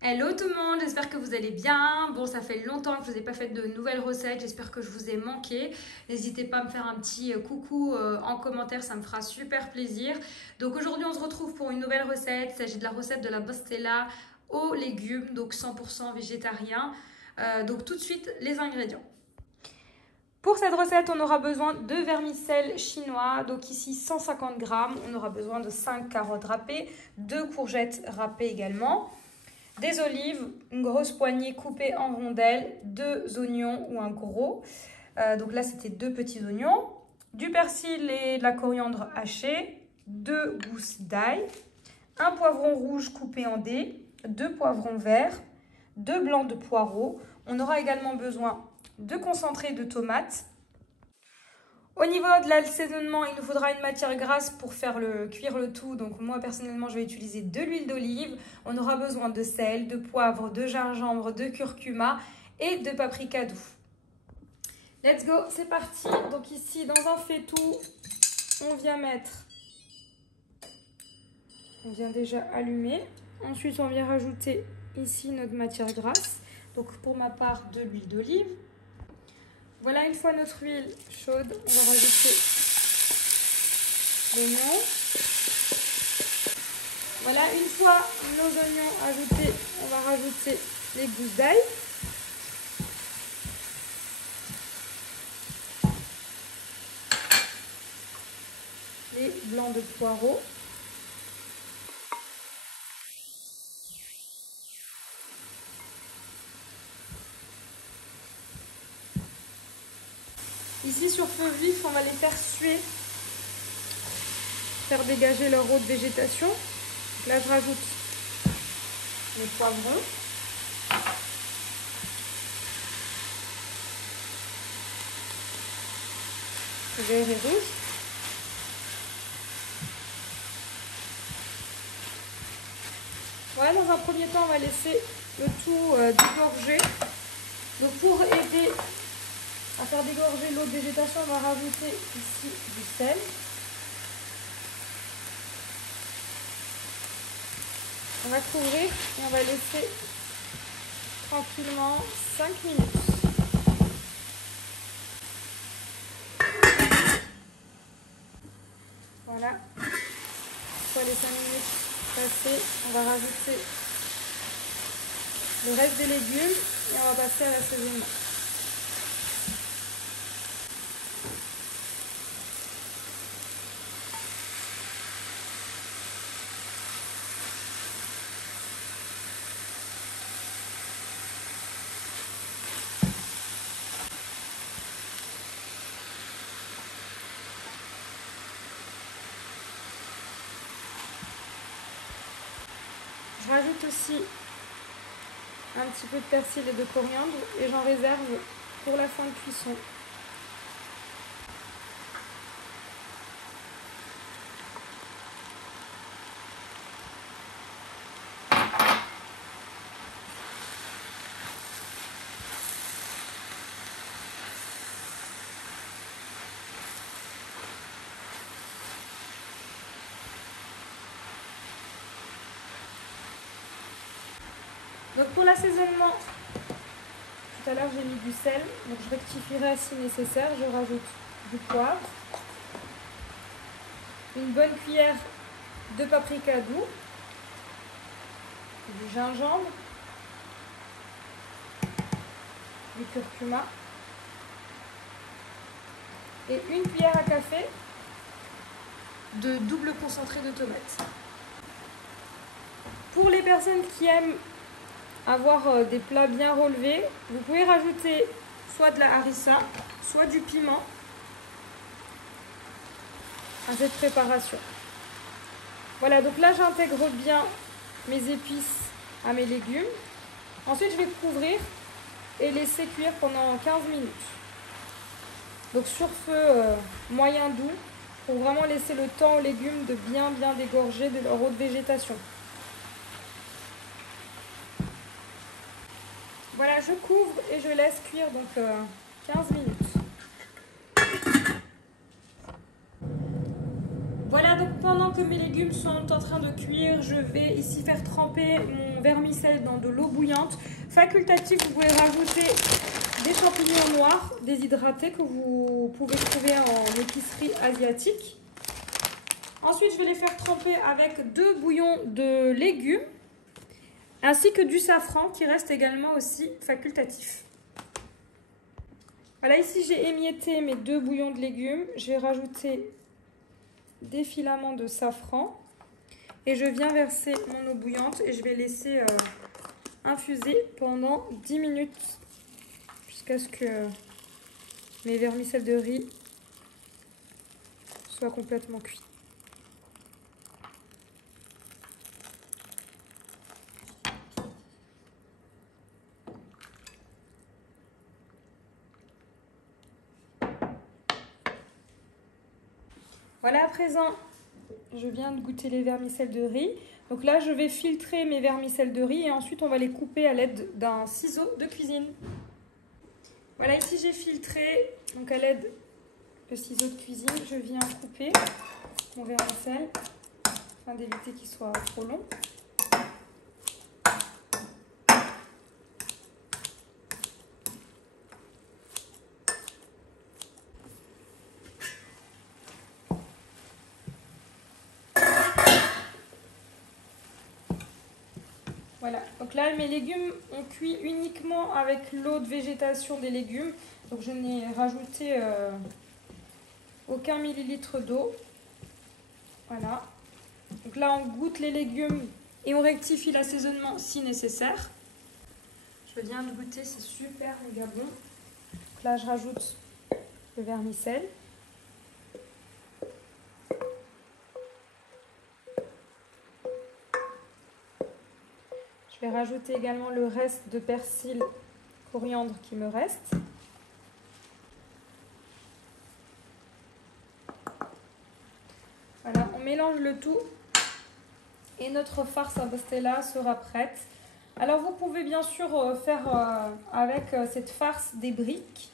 Hello tout le monde, j'espère que vous allez bien. Bon, ça fait longtemps que je vous ai pas fait de nouvelles recettes, j'espère que je vous ai manqué. N'hésitez pas à me faire un petit coucou en commentaire, ça me fera super plaisir. Donc aujourd'hui on se retrouve pour une nouvelle recette, il s'agit de la recette de la pastella aux légumes, donc 100% végétarien. Donc tout de suite les ingrédients. Pour cette recette, on aura besoin de vermicelle chinois, donc ici 150 grammes. On aura besoin de 5 carottes râpées, 2 courgettes râpées également, des olives, une grosse poignée coupée en rondelles, 2 oignons ou un gros. Donc là, c'était 2 petits oignons, du persil et de la coriandre hachée, 2 gousses d'ail, un poivron rouge coupé en dés, 2 poivrons verts, 2 blancs de poireaux. On aura également besoin de concentré de tomates. Au niveau de l'assaisonnement, il nous faudra une matière grasse pour faire cuire le tout. Donc moi personnellement, je vais utiliser de l'huile d'olive. On aura besoin de sel, de poivre, de gingembre, de curcuma et de paprika doux. Let's go, c'est parti. Donc ici, dans un faitout, on vient déjà allumer. Ensuite, on vient rajouter ici notre matière grasse. Donc pour ma part, de l'huile d'olive. Voilà, une fois notre huile chaude, on va rajouter l'oignon. Voilà, une fois nos oignons ajoutés, on va rajouter les gousses d'ail. Les blancs de poireaux. Ici, sur feu vif, on va les faire suer, faire dégager leur eau de végétation. Donc là, je rajoute les poivrons. Vert et rouge. Voilà, dans un premier temps, on va laisser le tout dégorger. Donc pour aider à faire dégorger l'eau de végétation, on va rajouter ici du sel. On va couvrir et on va laisser tranquillement 5 minutes. Voilà. Une fois les 5 minutes passées, on va rajouter le reste des légumes et on va passer à l'assaisonnement. Je rajoute aussi un petit peu de persil et de coriandre et j'en réserve pour la fin de cuisson. Donc pour l'assaisonnement, tout à l'heure j'ai mis du sel, donc je rectifierai si nécessaire. Je rajoute du poivre, une bonne cuillère de paprika doux, du gingembre, du curcuma et une cuillère à café de double concentré de tomates. Pour les personnes qui aiment avoir des plats bien relevés, vous pouvez rajouter soit de la harissa, soit du piment à cette préparation. Voilà, donc là j'intègre bien mes épices à mes légumes. Ensuite je vais couvrir et laisser cuire pendant 15 minutes. Donc sur feu moyen doux, pour vraiment laisser le temps aux légumes de bien dégorger de leur eau de végétation. Voilà, je couvre et je laisse cuire donc 15 minutes. Voilà, donc pendant que mes légumes légumes sont en train de cuire, je vais ici faire tremper mon vermicelle dans de l'eau bouillante. Facultatif, vous pouvez rajouter des champignons noirs déshydratés que vous pouvez trouver en épicerie asiatique. Ensuite, je vais les faire tremper avec 2 bouillons de légumes ainsi que du safran qui reste également aussi facultatif. Voilà, ici j'ai émietté mes 2 bouillons de légumes. Je vais rajouter des filaments de safran et je viens verser mon eau bouillante et je vais laisser infuser pendant 10 minutes jusqu'à ce que mes vermicelles de riz soient complètement cuits. Voilà, à présent, je viens de goûter les vermicelles de riz. Donc là, je vais filtrer mes vermicelles de riz et ensuite, on va les couper à l'aide d'un ciseau de cuisine. Voilà, ici, j'ai filtré. Donc à l'aide de ciseau de cuisine, je viens couper mon vermicelle afin d'éviter qu'il soit trop long. Voilà, donc là mes légumes ont cuit uniquement avec l'eau de végétation des légumes. Donc je n'ai rajouté aucun millilitre d'eau. Voilà. Donc là on goûte les légumes et on rectifie l'assaisonnement si nécessaire. Je viens de goûter, c'est super méga bon. Donc là je rajoute le vermicelle. Je vais rajouter également le reste de persil, coriandre qui me reste. Voilà, on mélange le tout et notre farce à pastella sera prête. Alors vous pouvez bien sûr faire avec cette farce des briques.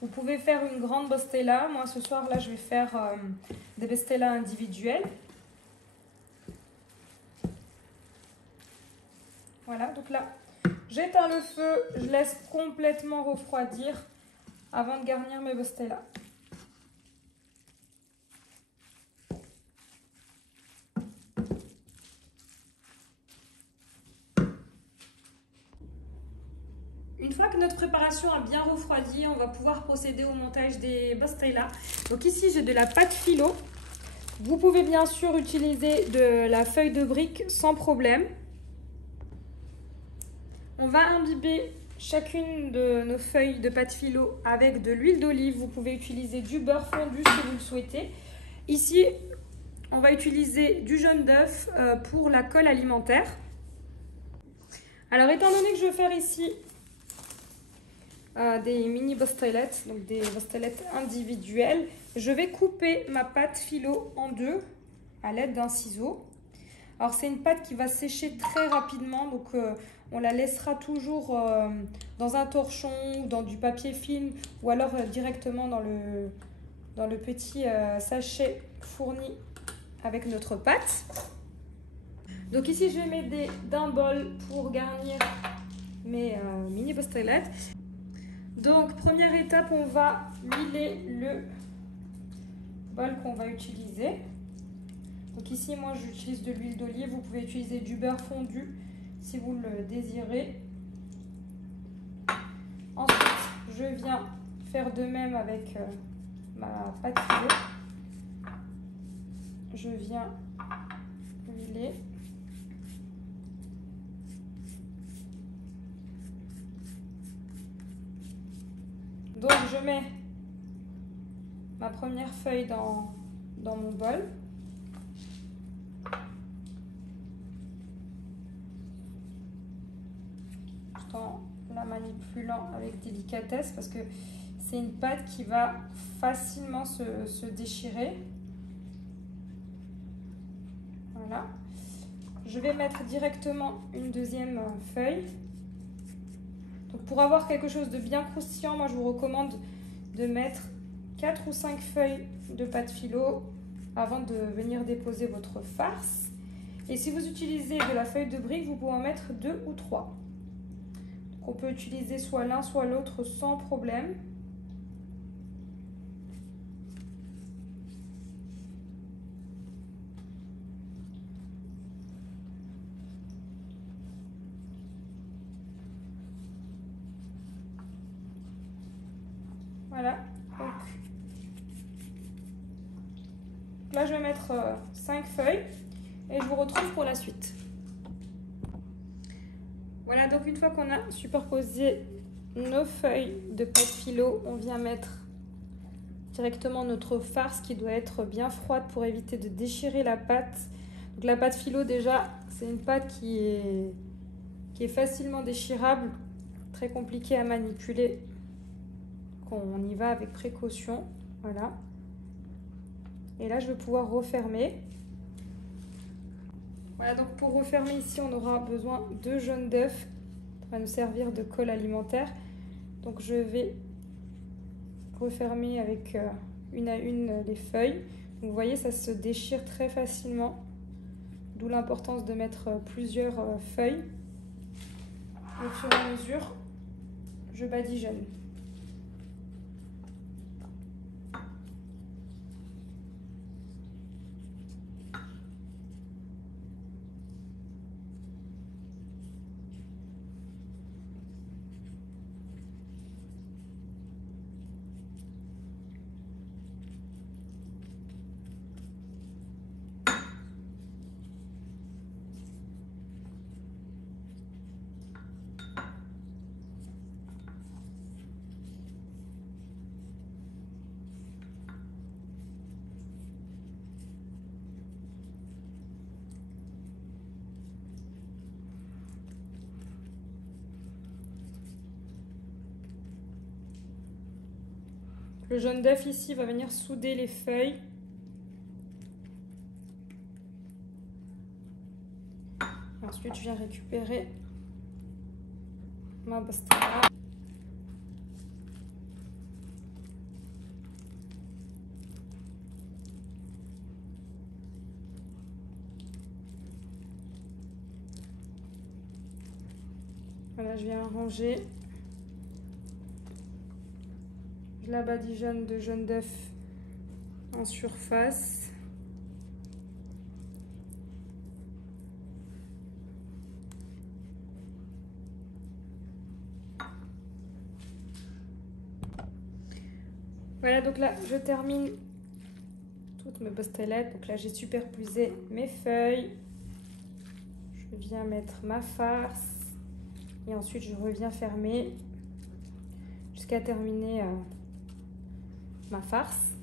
Vous pouvez faire une grande pastella. Moi ce soir là je vais faire des pastellas individuelles. Voilà, donc là, j'éteins le feu, je laisse complètement refroidir avant de garnir mes pastellas. Une fois que notre préparation a bien refroidi, on va pouvoir procéder au montage des pastellas. Donc ici, j'ai de la pâte philo. Vous pouvez bien sûr utiliser de la feuille de brique sans problème. On va imbiber chacune de nos feuilles de pâte philo avec de l'huile d'olive. Vous pouvez utiliser du beurre fondu si vous le souhaitez. Ici, on va utiliser du jaune d'œuf pour la colle alimentaire. Alors, étant donné que je vais faire ici des mini pastelettes, donc des pastelettes individuelles, je vais couper ma pâte philo en 2 à l'aide d'un ciseau. Alors, c'est une pâte qui va sécher très rapidement, donc on la laissera toujours dans un torchon ou dans du papier film ou alors directement dans le petit sachet fourni avec notre pâte. Donc ici, je vais m'aider d'un bol pour garnir mes mini pastelettes. Donc, première étape, on va huiler le bol qu'on va utiliser. Donc ici, moi, j'utilise de l'huile d'olive. Vous pouvez utiliser du beurre fondu si vous le désirez. Ensuite, je viens faire de même avec ma pâte philo. Je viens huiler. Donc, je mets ma première feuille dans mon bol. Tout en la manipulant avec délicatesse parce que c'est une pâte qui va facilement se déchirer. Voilà. Je vais mettre directement une deuxième feuille. Donc pour avoir quelque chose de bien croustillant, moi je vous recommande de mettre 4 ou 5 feuilles de pâte philo avant de venir déposer votre farce. Et si vous utilisez de la feuille de brique, vous pouvez en mettre 2 ou 3. Donc on peut utiliser soit l'un soit l'autre sans problème. Voilà. Donc là, je vais mettre 5 feuilles et je vous retrouve pour la suite. Voilà, donc une fois qu'on a superposé nos feuilles de pâte philo, on vient mettre directement notre farce qui doit être bien froide pour éviter de déchirer la pâte. Donc la pâte philo, déjà, c'est une pâte qui est facilement déchirable, très compliquée à manipuler. On y va avec précaution, voilà. Et là, je vais pouvoir refermer. Voilà, donc pour refermer ici, on aura besoin de jaune d'œuf. Ça va nous servir de colle alimentaire. Donc je vais refermer avec une à une les feuilles. Donc, vous voyez, ça se déchire très facilement. D'où l'importance de mettre plusieurs feuilles. Et au fur et à mesure, je badigeonne. Le jaune d'œuf ici va venir souder les feuilles. Ensuite, je viens récupérer ma pastilla. Voilà, je viens arranger. Je la badigeonne de jaune d'œuf en surface. Voilà, donc là, je termine toutes mes pastelettes. Donc là, j'ai superposé mes feuilles. Je viens mettre ma farce. Et ensuite, je reviens fermer jusqu'à terminer ma farce.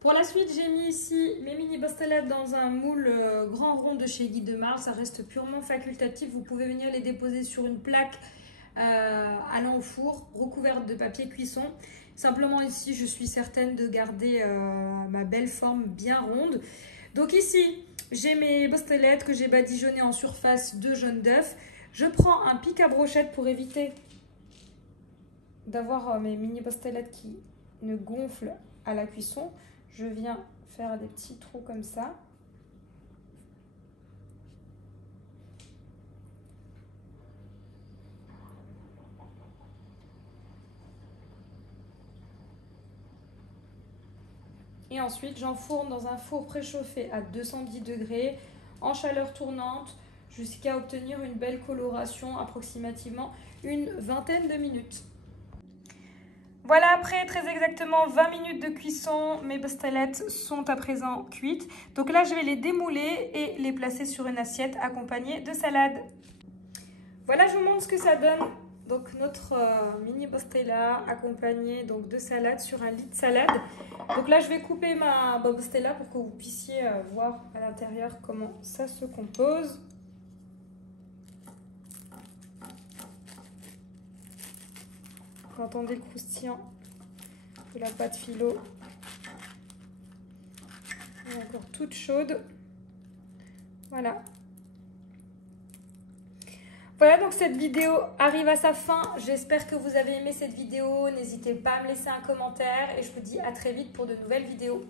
Pour la suite, j'ai mis ici mes mini pastelettes dans un moule grand rond de chez Guy de Marle. Ça reste purement facultatif. Vous pouvez venir les déposer sur une plaque allant au four, recouverte de papier cuisson. Simplement ici, je suis certaine de garder ma belle forme bien ronde. Donc ici, j'ai mes pastelettes que j'ai badigeonnées en surface de jaune d'œuf. Je prends un pic à brochette pour éviter d'avoir mes mini pastelettes qui ne gonflent à la cuisson. Je viens faire des petits trous comme ça. Et ensuite, j'enfourne dans un four préchauffé à 210 degrés en chaleur tournante jusqu'à obtenir une belle coloration, approximativement une vingtaine de minutes. Voilà, après très exactement 20 minutes de cuisson, mes pastelettes sont à présent cuites. Donc là, je vais les démouler et les placer sur une assiette accompagnée de salade. Voilà, je vous montre ce que ça donne. Donc notre mini pastella accompagnée donc, de salade sur un lit de salade. Donc là, je vais couper ma pastella pour que vous puissiez voir à l'intérieur comment ça se compose. Vous entendez le croustillant de la pâte philo Elle est encore toute chaude. Voilà. Voilà, donc cette vidéo arrive à sa fin. J'espère que vous avez aimé cette vidéo. N'hésitez pas à me laisser un commentaire et je vous dis à très vite pour de nouvelles vidéos.